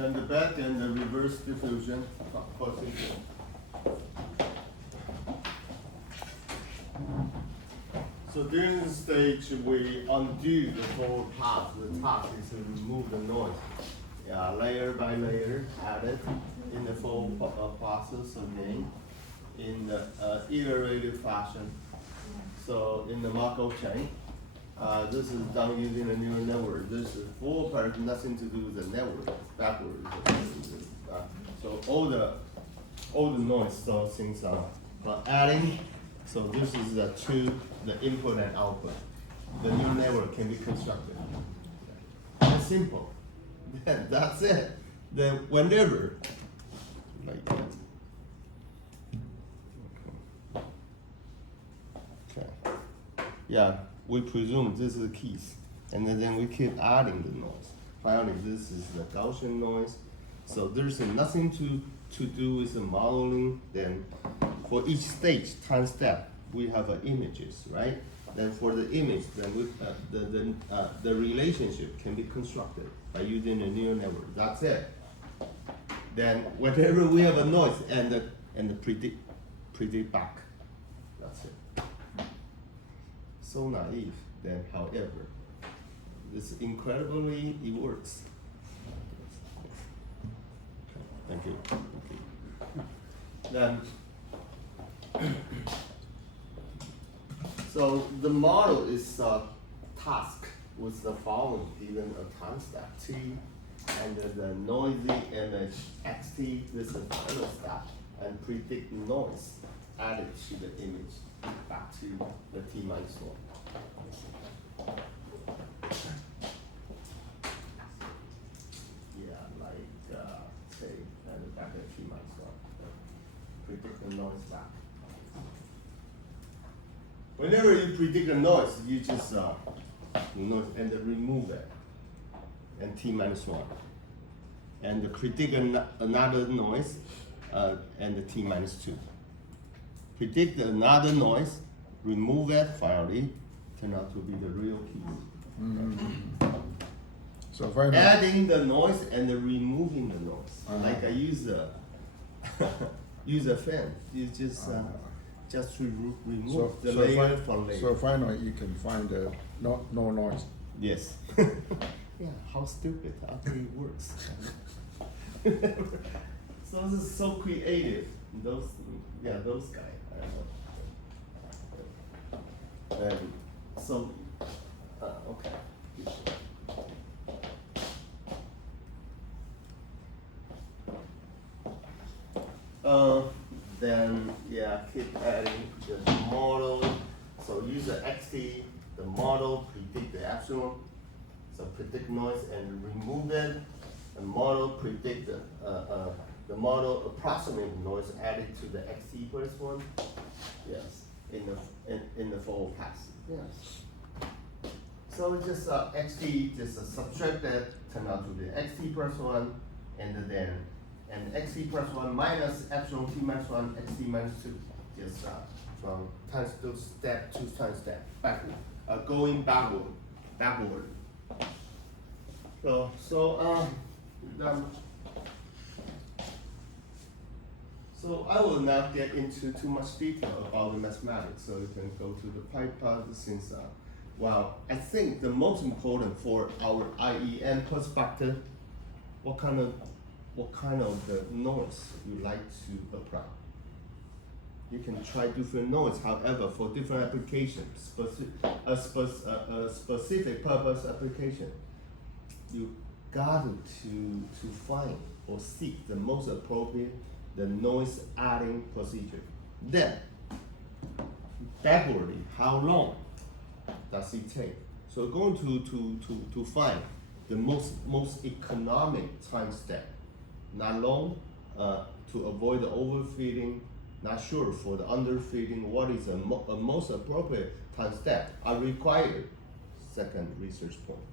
Then the back and the reverse diffusion procedure. So during this stage, we undo the whole task. The task is to remove the noise. Yeah, layer by layer, added in the full process again in the iterative fashion. So in the Markov chain, this is done using a neural network. This is full part, nothing to do with the network, backwards. So all the noise, so things are adding. So this is the input and output. The neural network can be constructed. It's simple. That's it. Then whenever, like that. Okay. Yeah, we presume this is the keys, and then we keep adding the noise. Finally, this is the Gaussian noise. So there's nothing to do with the modeling. Then for each stage, time step, we have images, right? Then for the image, then the relationship can be constructed by using a neural network. That's it. Then whenever we have a noise and predict back. That's it. So naive. Then, however, this incredibly it works. Thank you. Then, so the model is a task with the following given a time step t, and the noisy image xt. This is the final step, and predict noise added to the image back to the t minus 1. Say, and back at t minus 1. Predict the noise back. Whenever you predict a noise, you just noise and remove it, and t minus 1, and predict another noise, and the t minus 2. Predict another noise, remove it, finally, turn out to be the real keys. So if I adding the noise and removing the noise, like I use a fan, you just remove the layer from layer. So finally, you can find no noise. Yes. Yeah, how stupid. Actually it works. So this is so creative. Those guys. And so, okay. Then keep adding the model. So use the xt, the model, predict the epsilon. So predict noise and remove it. The model predict the model approximate noise added to the xt plus 1. Yes, in the forward pass. Yes. So just xt just subtract that, turn out to the xt plus 1, and xt plus 1 minus epsilon t minus 1 xt minus 2. Just from time step to time step backward, going backward. So I will not get into too much detail about the mathematics. So you can go to the paper since I think the most important for our IEM perspective, what kind of the noise you like to apply. You can try different noise, however, for different applications, specific purpose application, you got to find or seek the most appropriate the noise adding procedure. Then, backwardly, how long does it take? So we're going to find the most economic time step. Not long, to avoid the overfitting, not sure for the underfitting, what is a most appropriate time step are required. Second research point.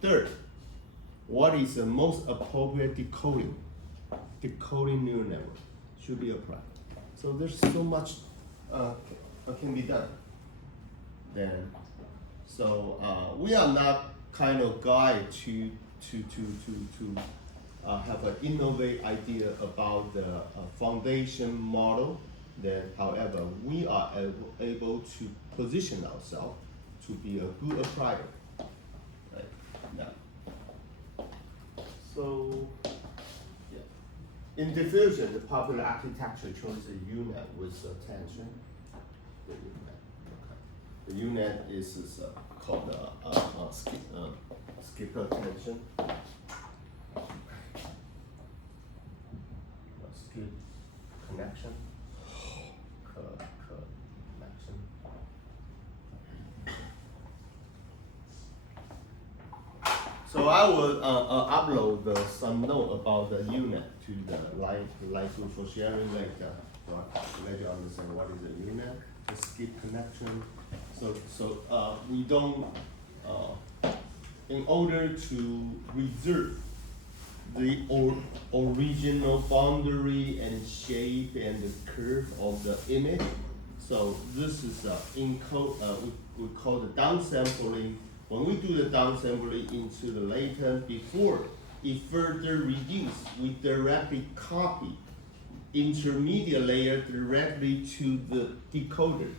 Third, what is the most appropriate decoding neural network should be applied. So there's so much can be done. Then, so we are not kind of guide to have an innovative idea about the foundation model. Then, however, we are able to position ourselves to be a good applier. Right? Yeah. So, yeah. In diffusion, the popular architecture chose a UNet with attention. The UNet. Okay. The UNet is called skip attention. Skip connection. Connection. So I will upload some note about the UNet to the live group for sharing later. So to let you understand what is a UNet, the skip connection. So we don't, in order to reserve the original boundary and shape and the curve of the image. So this is we call the downsampling. When we do the downsampling into the latent, before it further reduce, we directly copy intermediate layer directly to the decoder.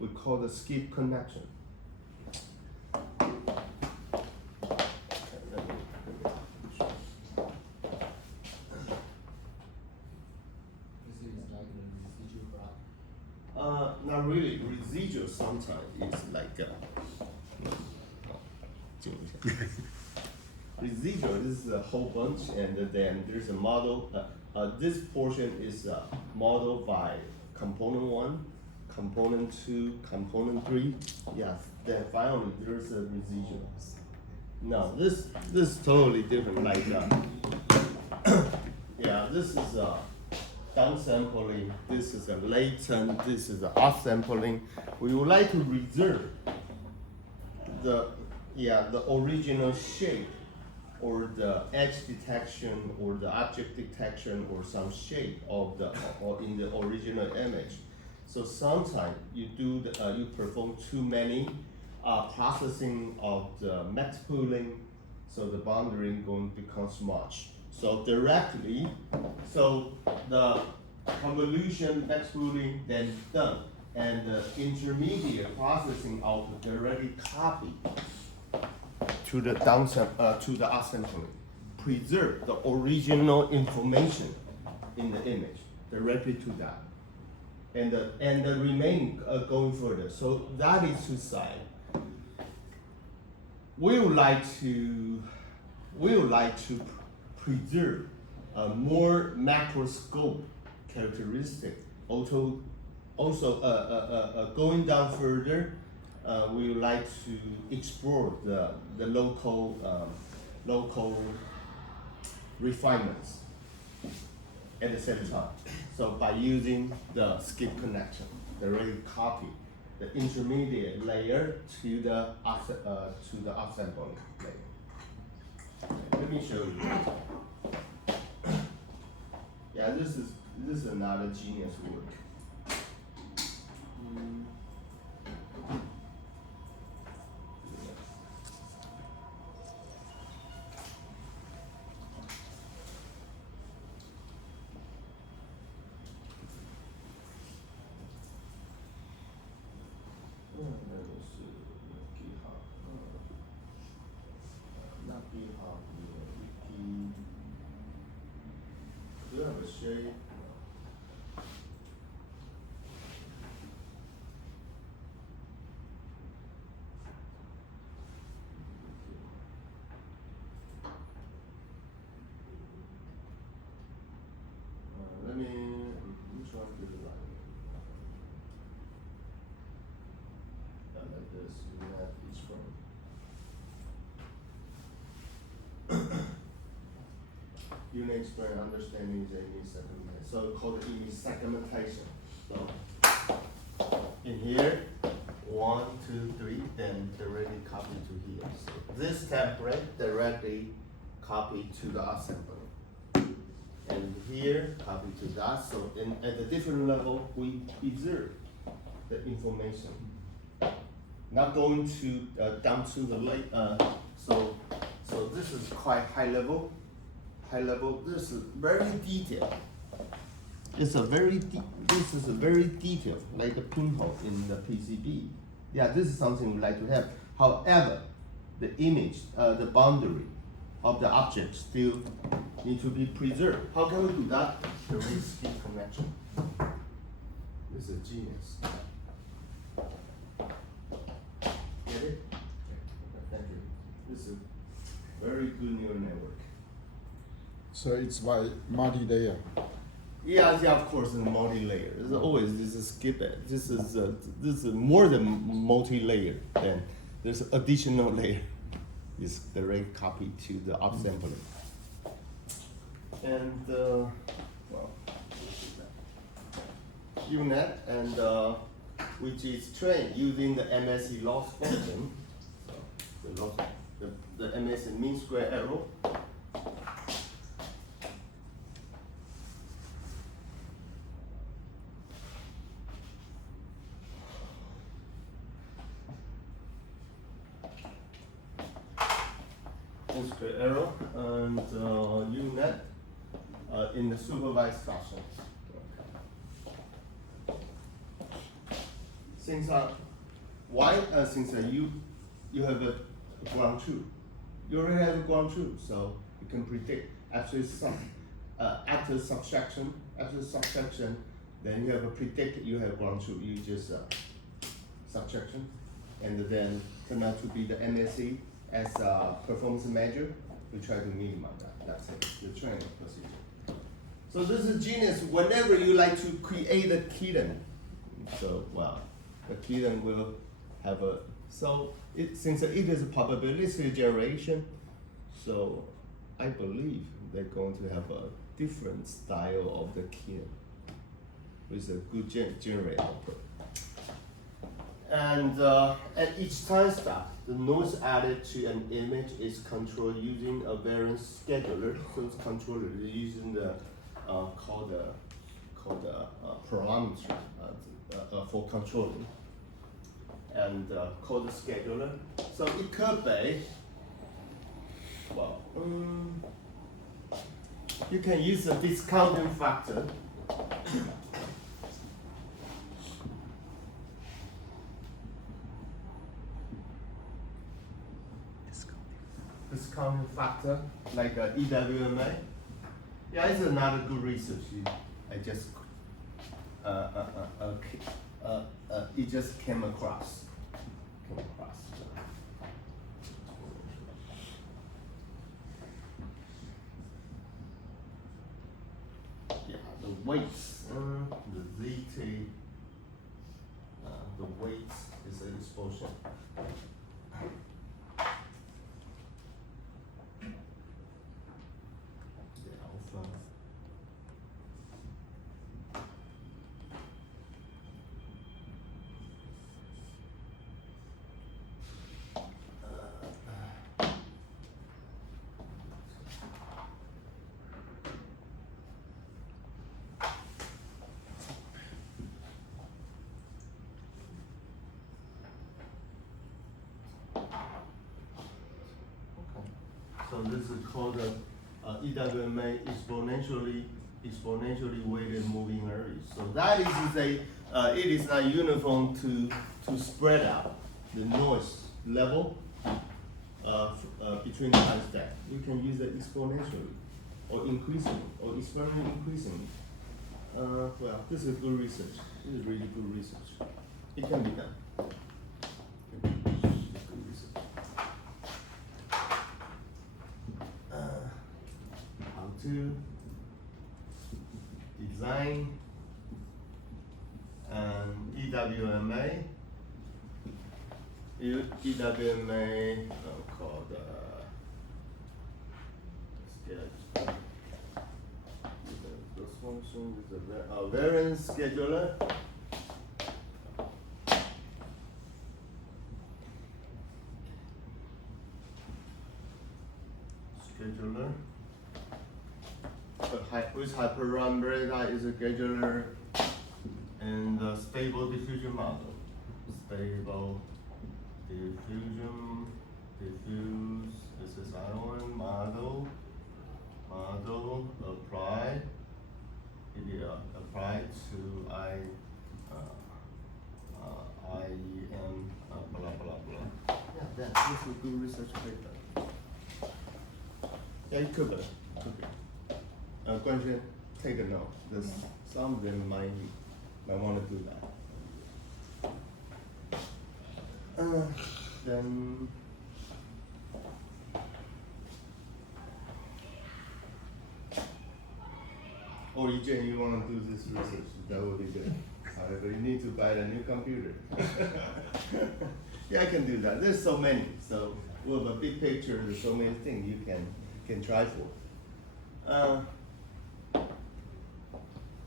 We call the skip connection. Not really. Residual sometimes is like residual. This is a whole bunch, and then there's a model. This portion is modeled by component 1, component 2, component 3. Yes. Then finally there's a residual. No, this is totally different. Like yeah, this is downsampling, this is a latent, this is a upsampling. We would like to reserve the original shape or the edge detection or the object detection or some shape of the or in the original image. So sometimes you do you perform too many processing of the max pooling, so the boundary going to become smudge. So directly, so the convolution max pooling then done, and the intermediate processing output directly copied to the to the upsampling. Preserve the original information in the image directly to that, and the remaining going further. So that is to say, we would like to preserve a more macroscope characteristic. Also, going down further, we would like to explore the local refinements at the same time. So by using the skip connection, directly copy the intermediate layer to the upsampling layer. Let me show you. Yeah, this is another genius work. Do you have a shade? Let me try to do that. Like this, you have each one. Unit explain understanding the image segmentation. So called image segmentation. So in here, 1, 2, 3, then directly copy to here. So this template directly copy to the assembly. And here, copy to that. So at a different level, we preserve the information. Not going to down to the late. So this is quite high level. High level. This is very detailed. This is a very detailed, like a pinhole in the PCB. Yeah, this is something we like to have. However, the image, the boundary of the object still need to be preserved. How can we do that? The speed connection. This is genius. Get it? Thank you. This is very good neural network. So it's by multi-layer. Yeah, of course, it's multi-layer. It's always this is skip it. This is more than multi-layer. Then there's additional layer. It's direct copy to the upsampling. And well, UNet and which is trained using the MSE loss function. So the MSE mean square error. Square error and UNet in the supervised fashion. Since you have a ground truth, you already have a ground truth, so you can predict after subtraction, then you have a predict you have ground truth. You just subtraction, and then turn out to be the MSE. As a performance measure, we try to minimize that. That's it, the training procedure. So this is genius. Whenever you like to create a kitten, so well, the kitten will have a since it is a probabilistic generation, so I believe they're going to have a different style of the kitten with a good generator output. And at each time step, the noise added to an image is controlled using a variance scheduler. So it's controller using the called parameter for controlling, and called the scheduler. So it could be you can use a discounting factor. Discounting factor like EWMA. Yeah, it's another good research. It just came across. Yeah, the weights, the ZT, the weights is an exposure. So this is called EWMA exponentially weighted moving areas. So that is it is not uniform to spread out the noise level between the time step. You can use it exponentially or increasing or exponentially increasing. Well, this is good research. This is really good research. It can be done. To design and EWMA called this function is a variance scheduler. With hyperparameter is a scheduler and the stable diffusion model. Stable diffuse This is I1 model, apply. It apply to IEM, blah blah blah. Yeah, this is a good research paper. Yeah, it could be. Guan take a note. This, some of them might want to do that. Then. Or you want to do this research, that would be good. However, you need to buy a new computer. Yeah, I can do that. There's so many. So with a big picture, there's so many things you can try for.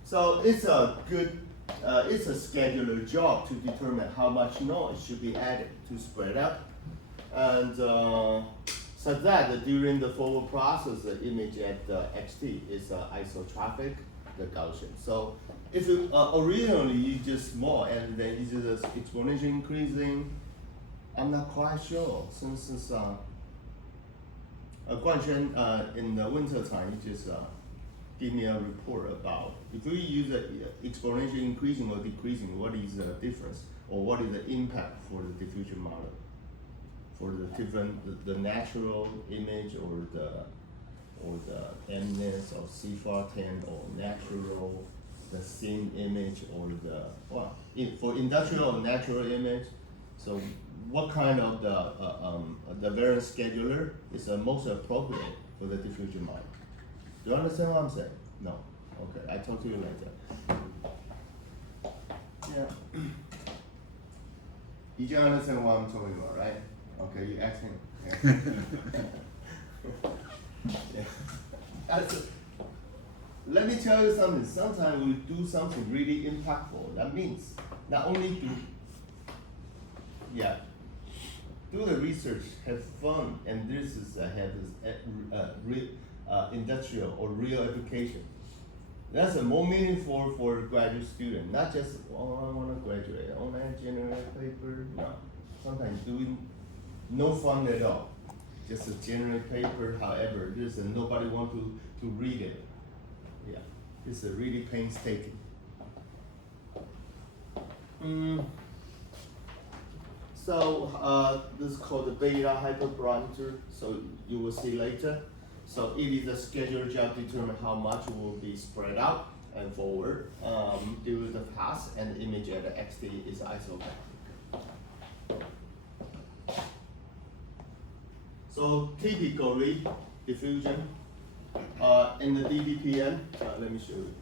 So it's a good, it's a scheduler job to determine how much noise should be added to spread out. And so that during the forward process, the image at XT is isotropic, the Gaussian. So if you, originally you just small and then it's just exponentially increasing, I'm not quite sure. Since it's Guan in the winter time, he just give me a report about if we use exponentially increasing or decreasing, what is the difference or what is the impact for the diffusion model? For the different, the natural image or the eminence of CFAR10 or natural, the scene image or the, well, for industrial or natural image, so what kind of the variance scheduler is the most appropriate for the diffusion model? Do you understand what I'm saying? No? Okay, I talk to you later. Yeah. You can understand what I'm talking about, right? Okay, you ask him. Yeah. Yeah. Let me tell you something. Sometimes we do something really impactful. That means not only do the research, have fun, and this is have this real industrial or real application. That's more meaningful for a graduate student. Not just I want to graduate. Online generate paper. No, sometimes doing no fun at all. Just a generate paper. However, there's nobody want to read it. Yeah, it's a really painstaking. So this is called the beta hyperparameter. So you will see later. So it is a scheduled job to determine how much will be spread out and forward due to the path, and the image at the XT is isometric. So typically diffusion in the DBPM. Let me show you.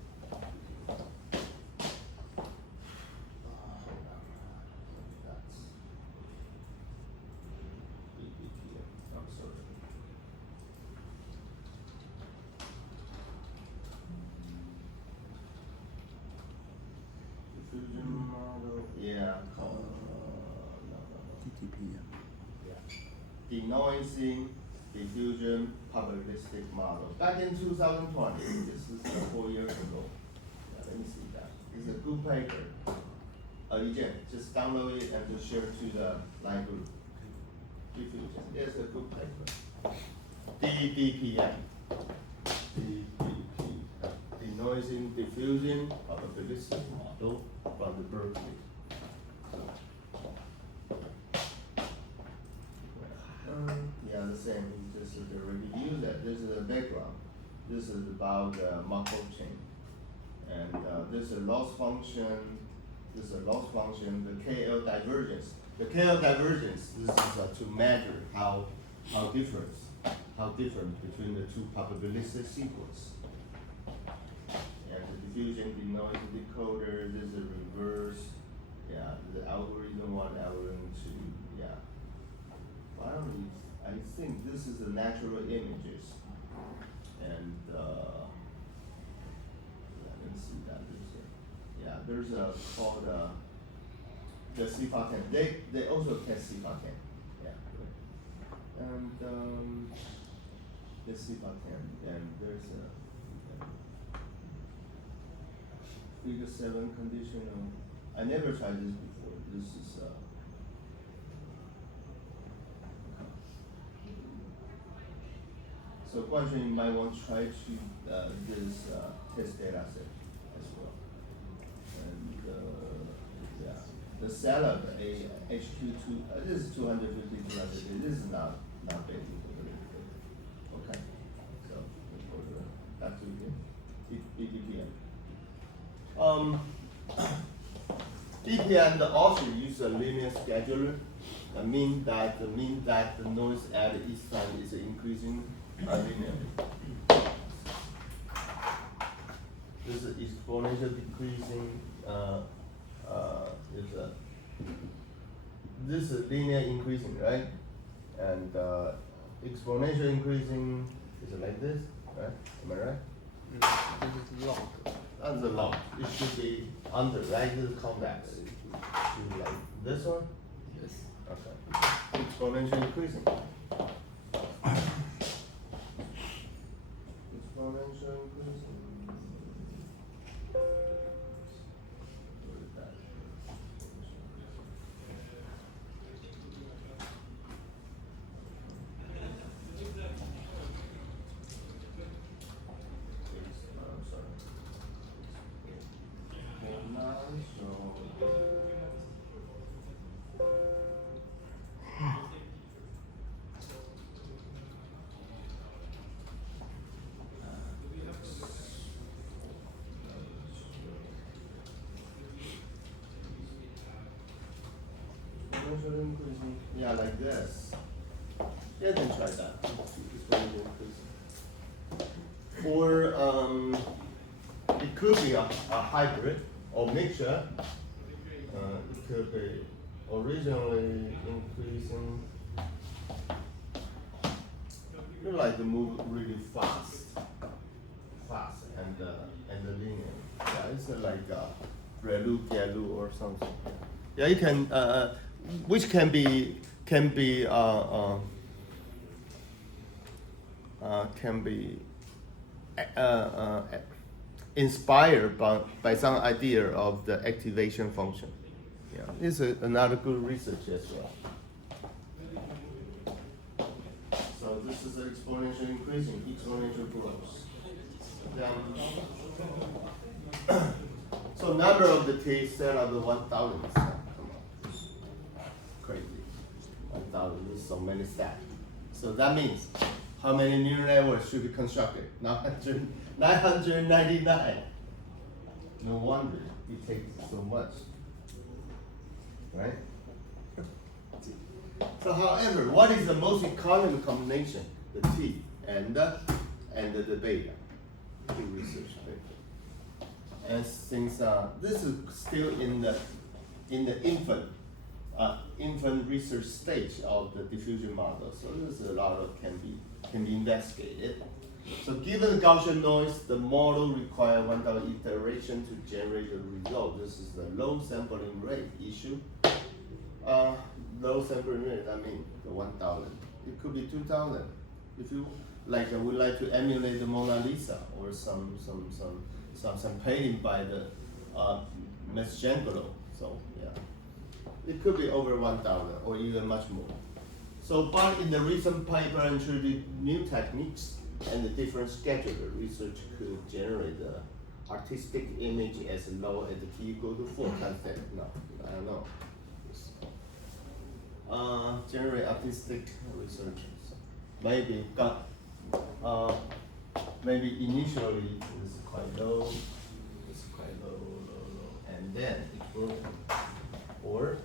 Denoising diffusion probabilistic model. Back in 2020, this is 4 years ago. Yeah, let me see that. It's a good paper. Again, just download it and just share it to the line group. Diffusion. It's a good paper. DBPM. Denoising diffusion probabilistic model from the Berkeley. Yeah, the same. This is the review that this is the background. This is about the Markov chain, and this is a loss function. This is a loss function. The KL divergence. The KL divergence. This is to measure how different between the two probabilistic sequence. And the diffusion denoising decoder. This is a reverse. Yeah, the algorithm 1, algorithm 2. Yeah. Finally, I think this is the natural images, and let me see that. There's a called the CFAR10. They also test CFAR10. Yeah, and the CFAR10, and there's a figure 7 conditional. I never tried this before. This is So Guanxuan, you might want to try to this test data set as well. And yeah, the setup a HQ2 this is 250 200. This is not big. Okay, so for the back to BDPN. BPN also use a linear scheduler. Mean that the noise at each time is increasing linearly. This is exponential decreasing. This is linear increasing, right? And exponential increasing is like this, right? Am I right? This is log. Under log, it should be under, right? This is convex. Should be like this one. Yes. Okay. Exponential increasing. Exponential increasing. What is that? I'm sorry. Exponential increasing. Yeah, like this. Yeah, you can try that. Exponential increasing. Or it could be a hybrid or mixture. It could be originally increasing. You like to move really fast, and linear. Yeah, it's like relu galu or something. Yeah, you can which can be inspired by some idea of the activation function. Yeah, it's another good research as well. So this is an exponential increasing, exponential growth. So number of the T set of the 1,000. Come on, crazy. 1,000 is so many steps. So that means how many neural networks should be constructed? 999. No wonder it takes so much, right? So, however, what is the most common combination? The T and the beta. The research paper. And since this is still in the infant research stage of the diffusion model, so there's a lot of can be investigated. So given the Gaussian noise, the model requires 1,000 iterations to generate the result. This is the low sampling rate issue. Low sampling rate, I mean the 1,000. It could be 2,000. If you like, would like to emulate the Mona Lisa or some painting by the Michelangelo. So yeah, it could be over 1,000 or even much more. So, but in the recent paper introduced new techniques and the different scheduler research could generate the artistic image as low as t equal to 4 times 10. No, I don't know. Generate artistic research. Maybe maybe initially it's quite low, and then it grows. Or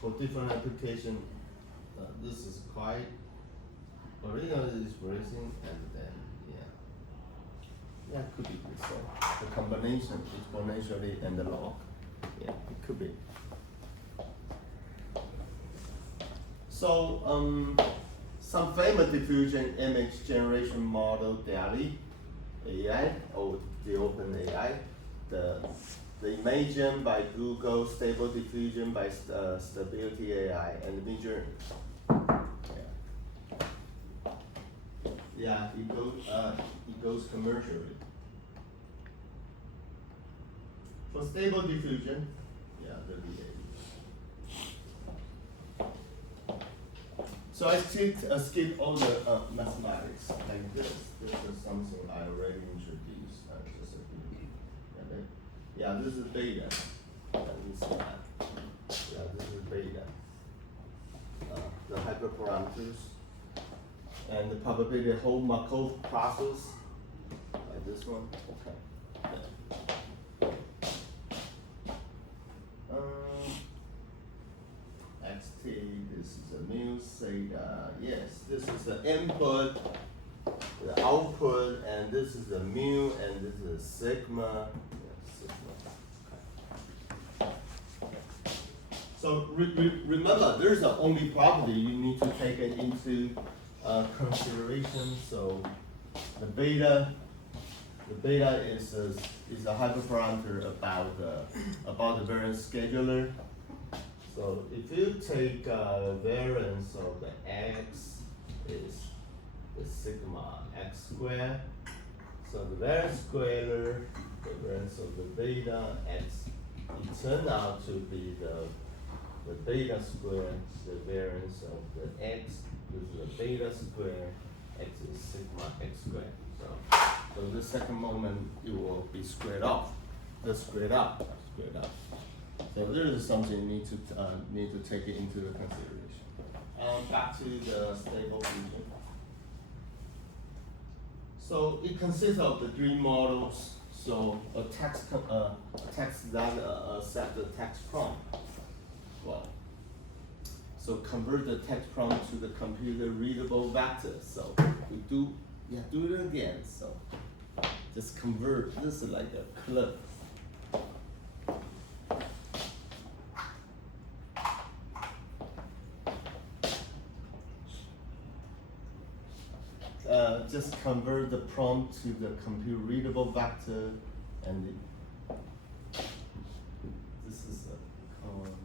for different application, this is quite originally it's raising, and then yeah, could be so. The combination exponentially and the log, yeah, it could be. So some famous diffusion image generation model, DALI AI or the Open AI, the Imagen by Google, Stable Diffusion by Stability AI, and Midjourney. Yeah, it goes commercially. For Stable Diffusion, yeah, the VA. So I skip all the mathematics like this. This is something I already introduced. Just a few. Yeah, this is beta. Let me see that. Yeah, this is beta. The hyperparameters and the probability whole Markov process. Like this one. Okay. XT, this is a mu theta. Yes, this is the input, the output, and this is the mu, and this is sigma. Yeah, sigma. Okay. So remember, there's the only property you need to take it into consideration. So the beta is a hyperparameter about the variance scheduler. So if you take variance of the x is the sigma x squared. So the variance scalar, the variance of the beta x, it turned out to be the beta squared, the variance of the x, this is the beta squared, x is sigma x squared. So the second moment it will be squared off, squared up. So there is something you need to take it into consideration. Back to the stable region. So it consists of the three models. So a text that accepts the text prompt. Well, so convert the text prompt to the computer readable vector. So we do it again. So just convert. This is like a clip. Just convert the prompt to the computer readable vector, and this is a column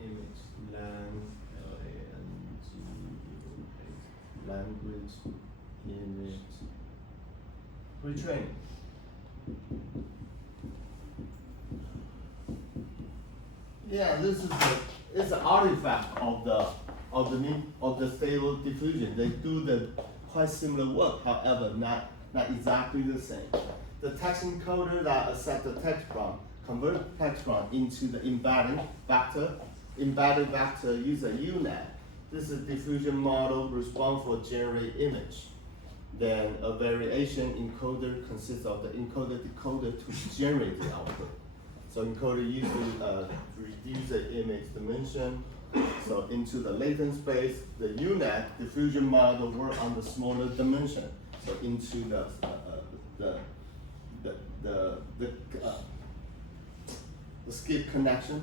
image lang language image retrain. Yeah, this is it's an artifact of the stable diffusion. They do the quite similar work, however, not exactly the same. The text encoder that accepts the text prompt convert text prompt into the embedded vector. Embedded vector use a UNet. This is diffusion model response for generate image. Then a variation encoder consists of the encoder decoder to generate the output. So encoder usually reduce the image dimension. So into the latent space, the UNet diffusion model work on the smaller dimension. So into the skip connection.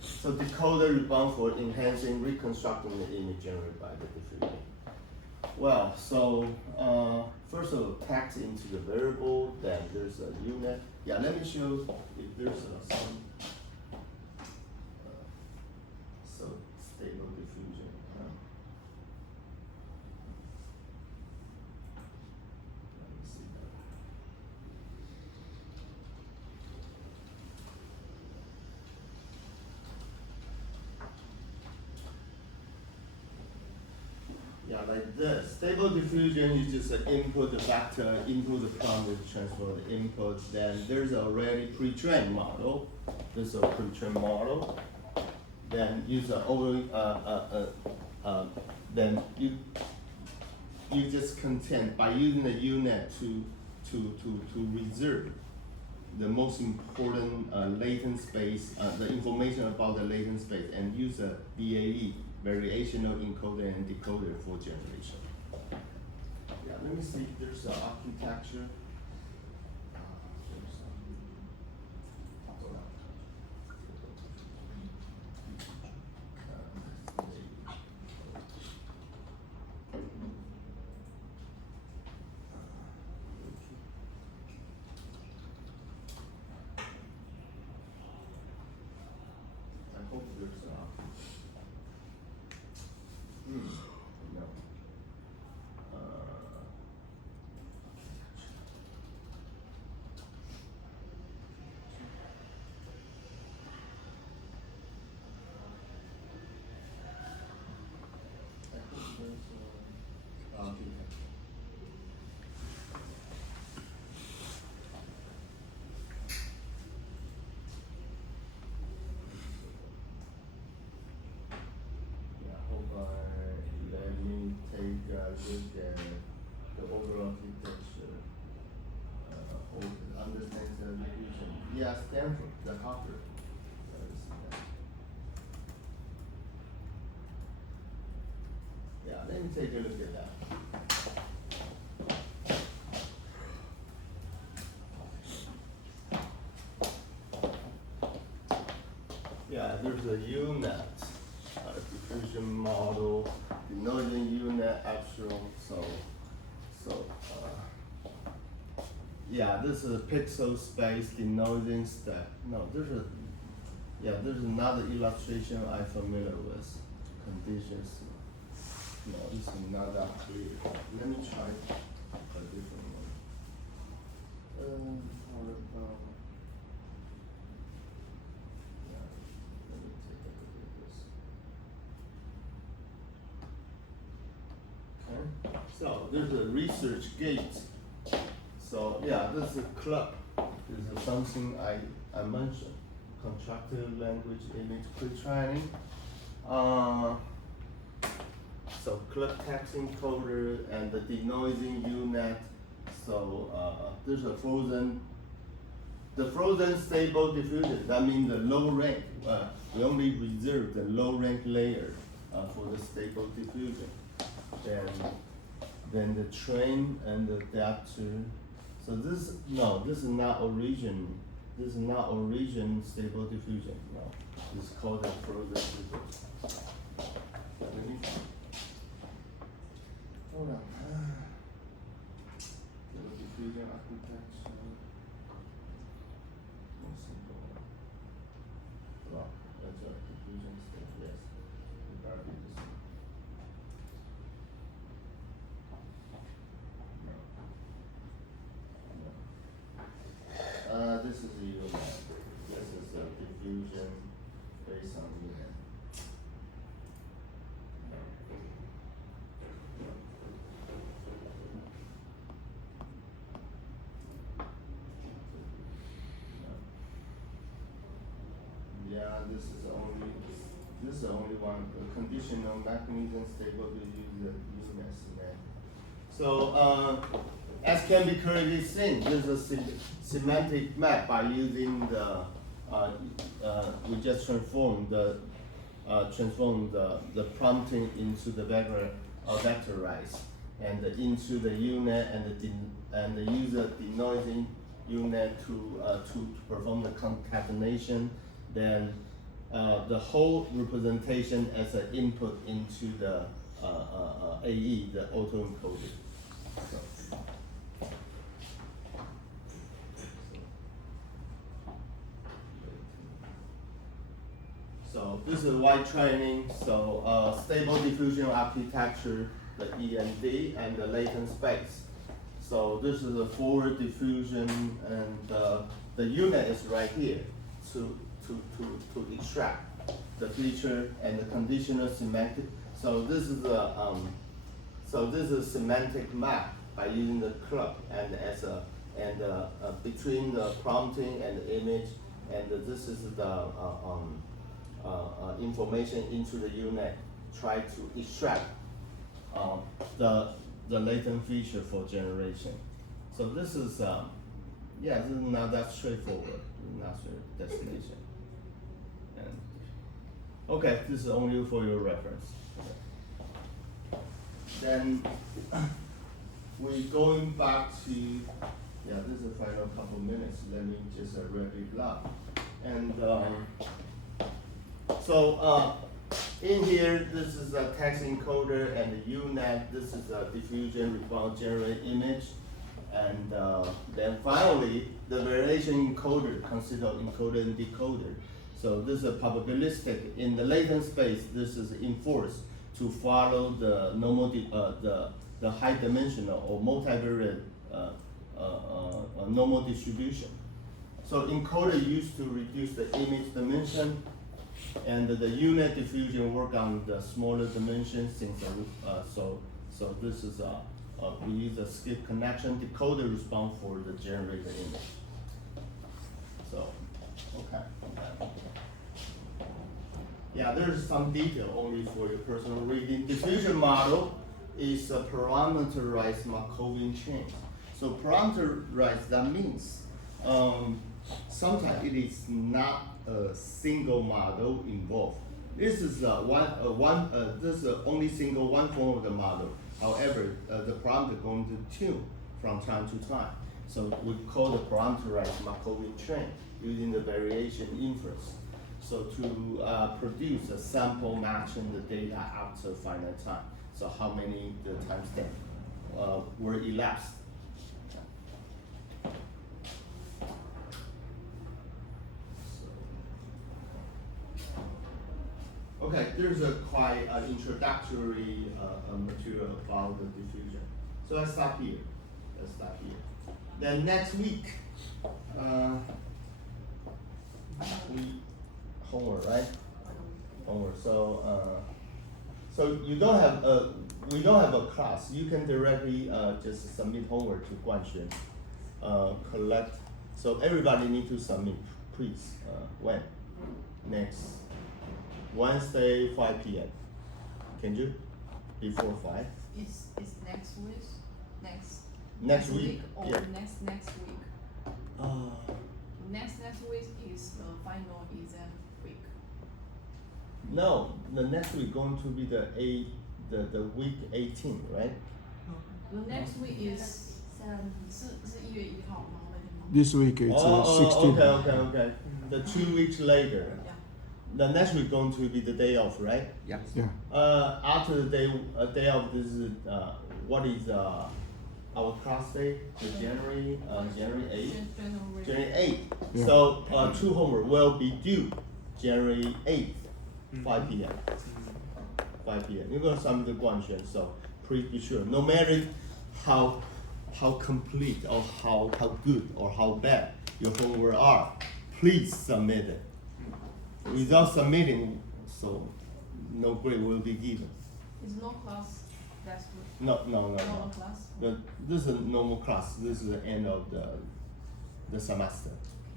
So decoder responds for enhancing, reconstructing the image generated by the diffusion. Well, so first of all, text into the variable, then there's a UNet. Yeah, let me show if there's some so stable diffusion. Let me see that. Yeah, like this. Stable diffusion is just an input the vector, input the prompt, transfer the input. Then there's already pre-trained model. There's a pre-trained model. Then use a then you just content by using the UNet to reserve the most important latent space, the information about the latent space, and use a VAE, variational encoder and decoder for generation. Yeah, let me see if there's an architecture. I hope there's no. that Stanford, the Harvard. Yeah, let me take a look at that. Yeah, there's a UNet diffusion model, denoising UNet actual. Yeah, this is a pixel space denoising step. No, there's another illustration I'm familiar with. Conditions. No, this is not that clear. Let me try a different one. How about, yeah, let me take a look at this. Okay, so there's a research gate. So yeah, this is a club. This is something I mentioned. Constructive language image pre-training. So club text encoder and the denoising UNet. So there's a frozen stable diffusion. That means the low rank. We only reserve the low rank layer for the stable diffusion. Then the train and the adapter. So this is not origin. This is not origin stable diffusion. No, it's called a frozen diffusion. Hold on. Stable diffusion architecture. Well, that's a diffusion state. Yes, it gotta be this one. This is a UNet. This is a diffusion based on UNet. Yeah, this is the only one. The conditional mechanism stable to use the UNet semantic. So as can be clearly seen, there's a semantic map by using the we just transformed the prompting into the vectorized and into the UNet and the user denoising UNet to perform the concatenation. Then the whole representation as an input into the AE, the autoencoder. So this is white training. So stable diffusion architecture, the END and the latent space. So this is a forward diffusion, and the UNet is right here to extract the feature and the conditional semantic. So this is a semantic map by using the club and between the prompting and the image, and this is the information into the UNet. Try to extract the latent feature for generation. So this is this is not that straightforward. Not straight destination. And okay, this is only for your reference. Then we going back to this is the final couple minutes. Let me just wrap it up. And in here, this is a text encoder and the UNet. This is a diffusion response generate image. And then finally, the variation encoder consists of encoder and decoder. So this is a probabilistic. In the latent space, this is enforced to follow the normal, the high dimensional or multivariate normal distribution. So encoder used to reduce the image dimension, and the UNet diffusion work on the smaller dimensions. So this is we use a skip connection decoder response for the generated image. So, okay. Yeah, there's some detail only for your personal reading. Diffusion model is a parameterized Markovian chain. So parameterized, that means sometimes it is not a single model involved. This is this is only single one form of the model. However, the parameter going to tune from time to time. So we call the parameterized Markovian train using the variation inference. So to produce a sample matching the data after finite time. So how many the timestamp were elapsed. Okay, there's a quite introductory material about the diffusion. So let's start here. Then next week, homework, right? Homework. So you don't have we don't have a class. You can directly just submit homework to Guanxuan, collect. So everybody need to submit, please. When? Next Wednesday, 5 p.m. Can you? Before 5? Is next week? Next week? Or Yeah. next week? Next week is the final exam week. No, the next week going to be the week 18, right? The next week is 是1月1号吗？ This week it's 16. Okay. The 2 weeks later. Yeah. The next week going to be the day off, right? Yeah. Yeah. After the day off, this is what is our class day? The January 8th. January 8th. Yeah. So 2 homework will be due January 8th, 5 p.m. 5 p.m. You're gonna submit the Guanxuan, so please be sure. No matter how complete or how good or how bad your homework are, please submit it. Without submitting, so no grade will be given. Is no class last week? No. No class? This is a normal class. This is the end of the semester.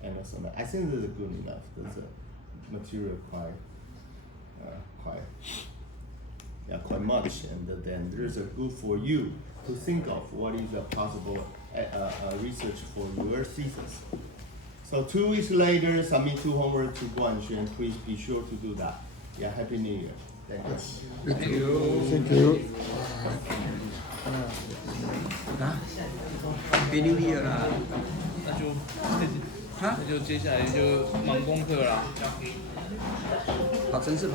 End of semester. I think this is good enough. This material quite much, and then there's a good for you to think of what is a possible research for your thesis. So 2 weeks later, submit 2 homework to Guanxuan. Please be sure to do that. Yeah, Happy New Year. Thank you. Thank you. Happy New Year 啦！那就接下来就忙功课啦。好，城市